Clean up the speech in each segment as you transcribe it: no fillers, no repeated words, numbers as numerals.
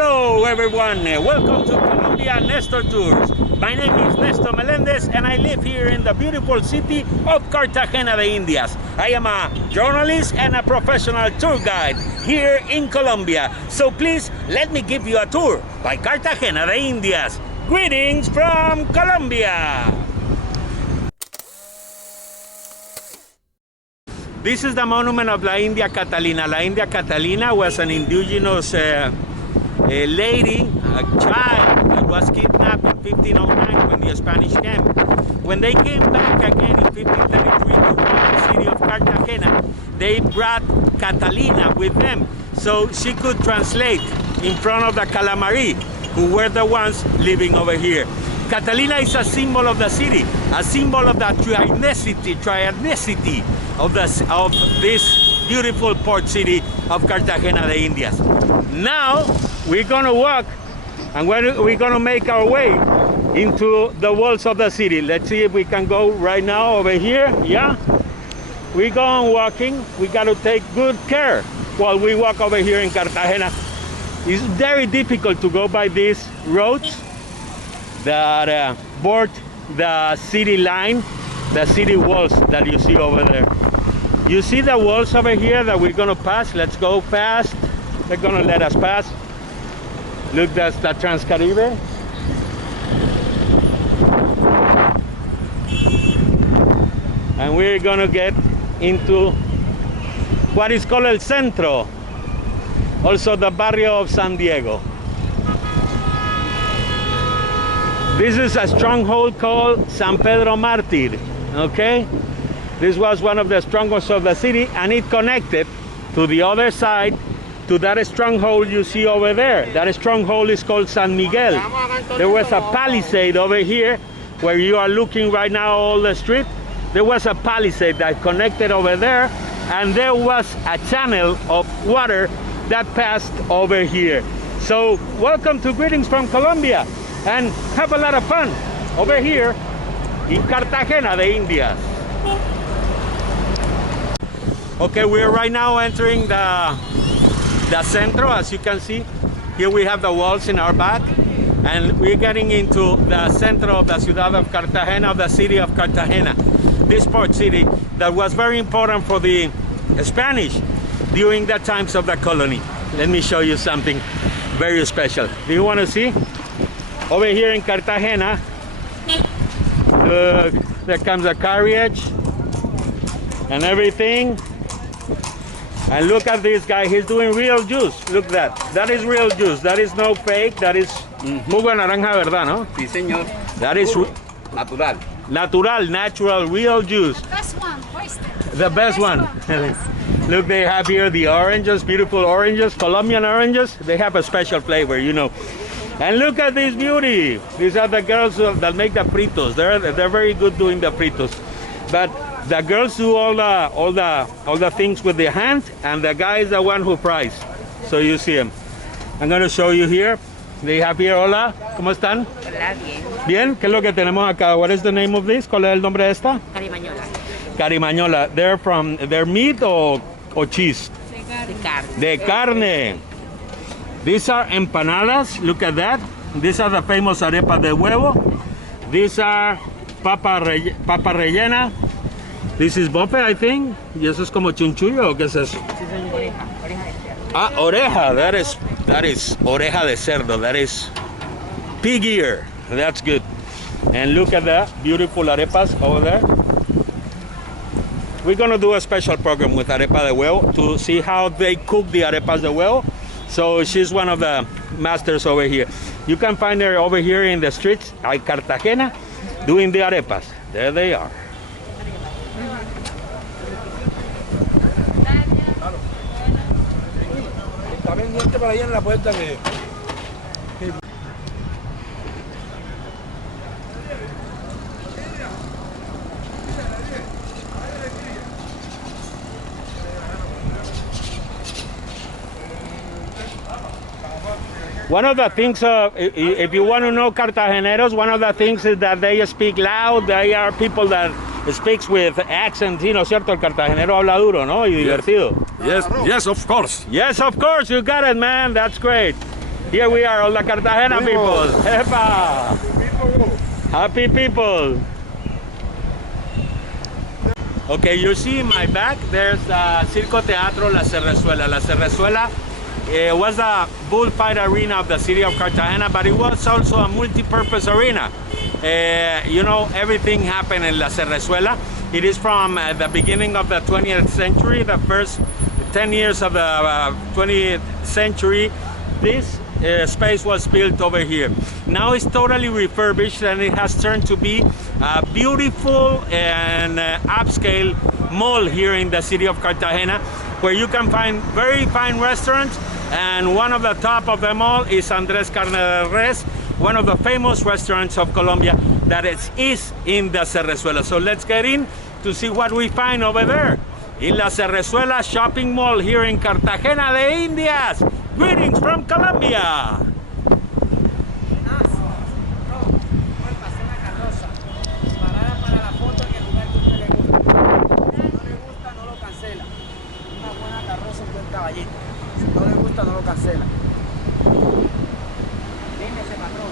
Hello everyone, welcome to Colombia Nestor Tours. My name is Nestor Melendez and I live here in the beautiful city of Cartagena de Indias. I am a journalist and a professional tour guide here in Colombia. So please let me give you a tour by Cartagena de Indias. Greetings from Colombia. This is the monument of La India Catalina. La India Catalina was an indigenous lady, a child that was kidnapped in 1509 when the Spanish came. When they came back again in 1533 to the city of Cartagena, they brought Catalina with them so she could translate in front of the calamari, who were the ones living over here. Catalina is a symbol of the city, a symbol of the trianicity of this beautiful port city of Cartagena de Indias. Now we're gonna walk and we're gonna make our way into the walls of the city. Let's see if we can go right now over here. Yeah, we're going walking. We got to take good care while we walk over here in Cartagena. It's very difficult to go by these roads that board the city line, the city walls that you see over there. You see the walls over here that we're gonna pass. Let's go past. They're gonna let us pass. Look, that's the Transcaribe. And we're gonna get into what is called El Centro, also the barrio of San Diego. This is a stronghold called San Pedro Martir, okay? This was one of the strongholds of the city, and it connected to the other side to that stronghold you see over there. That stronghold is called San Miguel. There was a palisade over here where you are looking right now, all the street. There was a palisade that connected over there, and there was a channel of water that passed over here. So welcome to Greetings from Colombia, and have a lot of fun over here in Cartagena de Indias. Okay, we are right now entering the centro. As you can see, here we have the walls in our back, and we're getting into the center of the ciudad of Cartagena, of the city of Cartagena, this port city that was very important for the Spanish during the times of the colony. Let me show you something very special. Do you want to see? Over here in Cartagena, look, there comes a carriage and everything. And look at this guy, he's doing real juice. Look that. That is real juice. That is no fake. That is jugo de naranja, ¿verdad, no? Sí, señor. That is natural. Natural, real juice. The best one, oyster. The best one. Look, they have here the oranges, beautiful oranges, Colombian oranges. They have a special flavor, you know. And look at this beauty. These are the girls that make the fritos. They're very good doing the fritos. But the girls do all the things with their hands, and the guy is the one who fries. So you see him. I'm going to show you here. They have here, hola, ¿cómo están? Hola, bien. Bien, ¿qué es lo que tenemos acá? What is the name of this? ¿Cuál es el nombre de esta? Carimañola. Carimañola. They're meat or cheese? De carne. De carne. These are empanadas. Look at that. These are the famous arepas de huevo. These are papa rellena. This is bofe, I think. ¿Y eso es como chunchullo o qué es eso? Ah, oreja. That is oreja de cerdo. That is pig ear. That's good. And look at that beautiful arepas over there. We're gonna do a special program with arepa de huevo to see how they cook the arepas de huevo. So she's one of the masters over here. You can find her over here in the streets at Cartagena doing the arepas. There they are. Está pendiente por ahí en la puerta que... One of the things, if you want to know Cartageneros, one of the things is that they speak loud. They are people that speaks with accent, ¿sí, no es cierto? El cartagenero habla duro, ¿no? Y divertido. Yes, of course. Yes, of course, you got it, man. That's great. Here we are, all the Cartagena people. Epa! Happy people. Okay, you see in my back, there's the Circo Teatro La Serrezuela. La Serrezuela was a bullfight arena of the city of Cartagena, but it was also a multi-purpose arena. You know, everything happened in La Serrezuela. It is from the beginning of the 20th century, the first 10 years of the 20th century. This space was built over here. Now it's totally refurbished and it has turned to be a beautiful and upscale mall here in the city of Cartagena, where you can find very fine restaurants, and one of the top of them all is Andrés Carne de Res, one of the famous restaurants of Colombia that is in the Serrezuela. So let's get in to see what we find over there in La Serrezuela shopping mall here in Cartagena de Indias. Greetings from Colombia. Si no le gusta, no lo cancela. Dime ese patrón.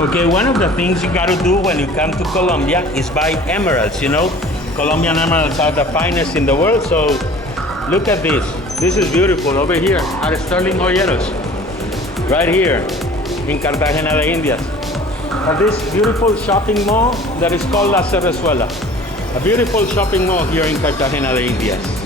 Okay, one of the things you gotta do when you come to Colombia is buy emeralds, you know? Colombian emeralds are the finest in the world, so look at this. This is beautiful over here at Sterling Joyeros, right here in Cartagena de Indias. At this beautiful shopping mall that is called La Serrezuela. A beautiful shopping mall here in Cartagena de Indias.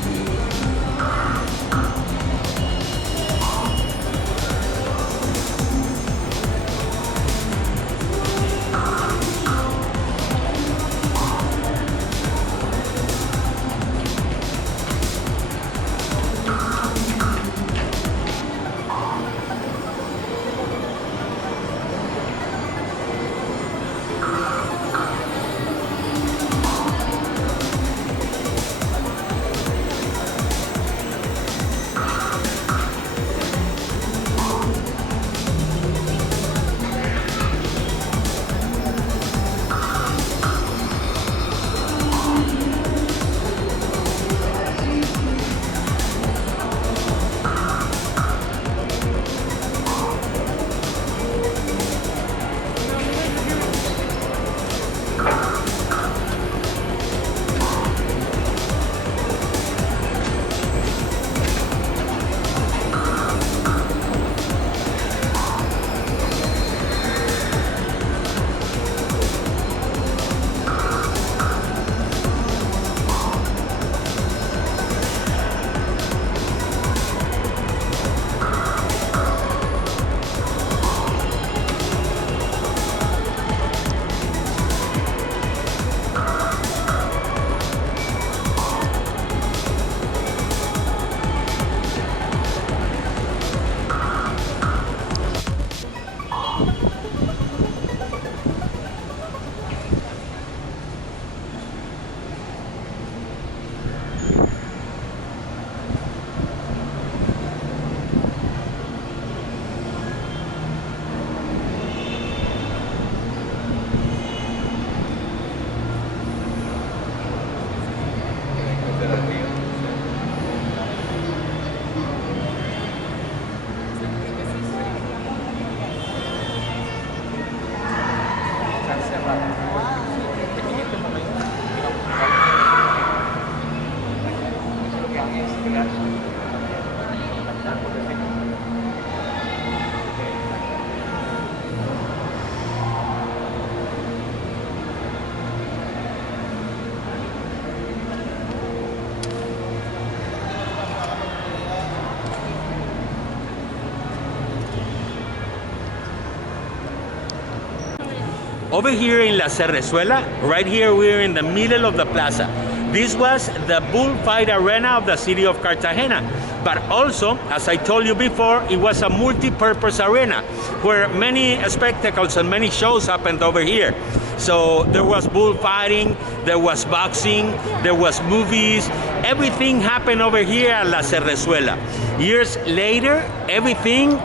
Over here in La Serrezuela, right here we're in the middle of the plaza. This was the bullfight arena of the city of Cartagena. But also, as I told you before, it was a multi-purpose arena where many spectacles and many shows happened over here. So there was bullfighting, there was boxing, there was movies. Everything happened over here at La Serrezuela. Years later, everything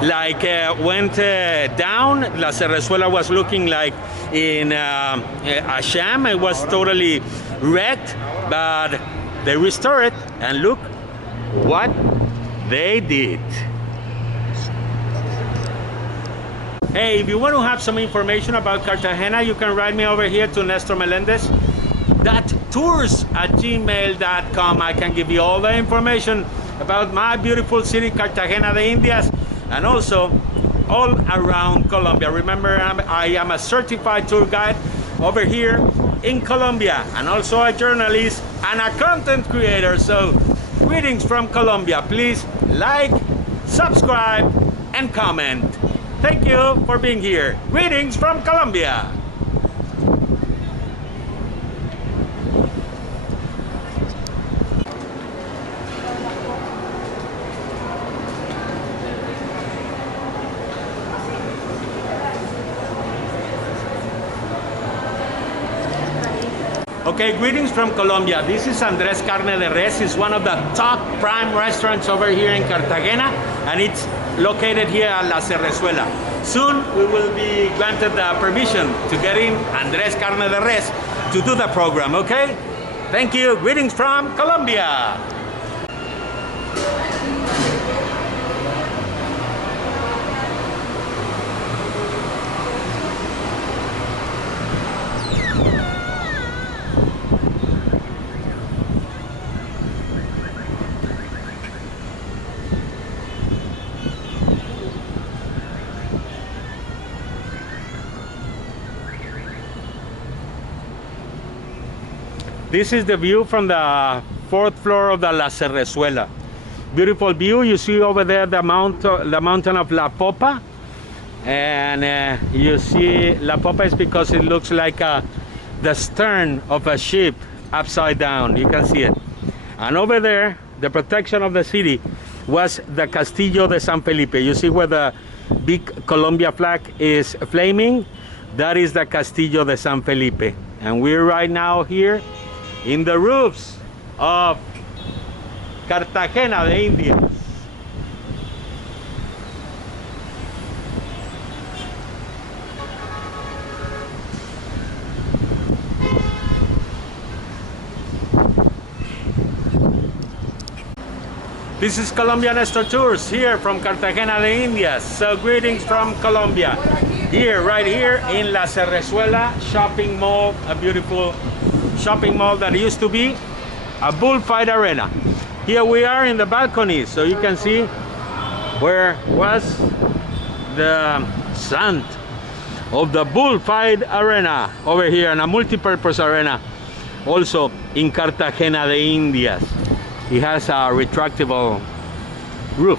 went down. La Serrezuela was looking like in a sham. It was totally wrecked, but they restored it, and look what they did. Hey, if you want to have some information about Cartagena, you can write me over here to Nestor Melendez. Tours@gmail.com. I can give you all the information about my beautiful city, Cartagena de Indias, and also all around Colombia. Remember, I am a certified tour guide over here in Colombia, and also a journalist and a content creator. So greetings from Colombia. Please like, subscribe, and comment. Thank you for being here. Greetings from Colombia. Okay, greetings from Colombia. This is Andres Carne de Res. It's one of the top prime restaurants over here in Cartagena, and it's located here at La Serrezuela. Soon we will be granted the permission to get in Andres Carne de Res to do the program, okay? Thank you. Greetings from Colombia. This is the view from the 4th floor of the La Serrezuela. Beautiful view. You see over there the mountain of La Popa, and you see La Popa is because it looks like the stern of a ship upside down. You can see it. And over there, the protection of the city was the Castillo de San Felipe. You see where the big Colombia flag is flaming? That is the Castillo de San Felipe. And we're right now here in the roofs of Cartagena de Indias. This is Colombia Nestor Tours here from Cartagena de Indias. So greetings from Colombia. Here, right here in La Serrezuela shopping mall, a beautiful shopping mall that used to be a bullfight arena. Here we are in the balcony, so you can see where was the stand of the bullfight arena over here, and a multi-purpose arena also in Cartagena de Indias. It has a retractable roof.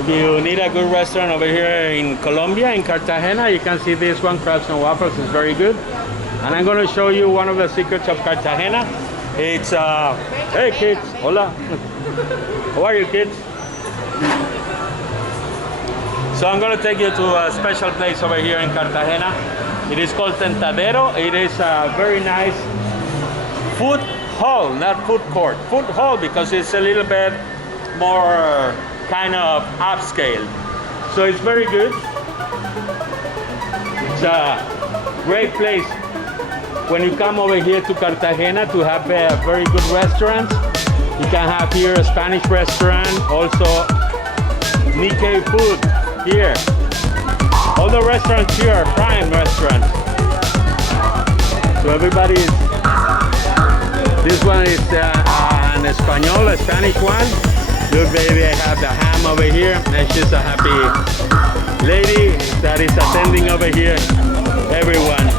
If you need a good restaurant over here in Colombia, in Cartagena, you can see this one, Crabs and Waffles, is very good. And I'm going to show you one of the secrets of Cartagena. It's, hey kids, hola. How are you kids? So I'm going to take you to a special place over here in Cartagena. It is called Tentadero. It is a very nice food hall, not food court. Food hall because it's a little bit more kind of upscale. So it's very good. It's a great place when you come over here to Cartagena to have very good restaurants. You can have here a Spanish restaurant, also Nikkei food here. All the restaurants here are prime restaurants. So everybody is, this one is an Espanol, a Spanish one. Look baby, I have the ham over here. And she's a happy lady that is attending over here everyone.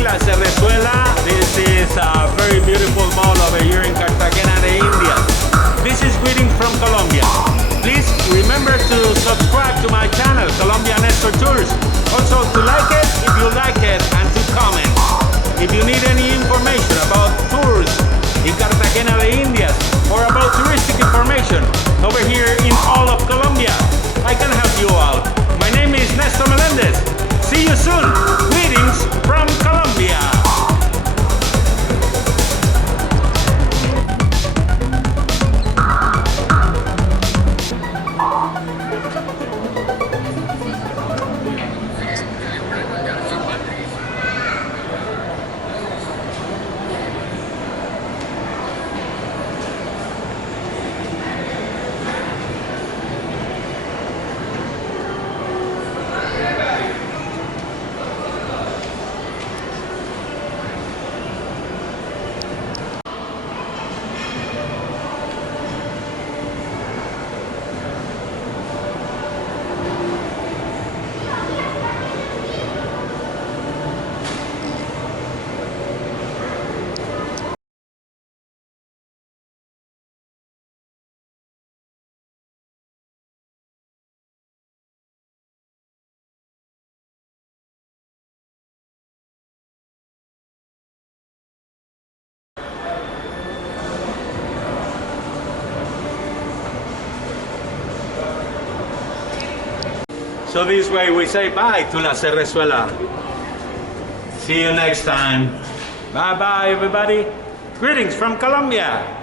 La Serrezuela. This is a very beautiful mall over here in Cartagena de Indias. This is greeting from Colombia. Please remember to subscribe to my channel, Colombia Nestor Tours. Also to like it if you like it and to comment. If you need any information about tours in Cartagena de Indias or about touristic information over here in all of Colombia, I can help you out. My name is Nestor Melendez. See you soon. Greetings from Colombia. So this way we say bye to La Serrezuela. See you next time. Bye bye everybody. Greetings from Colombia.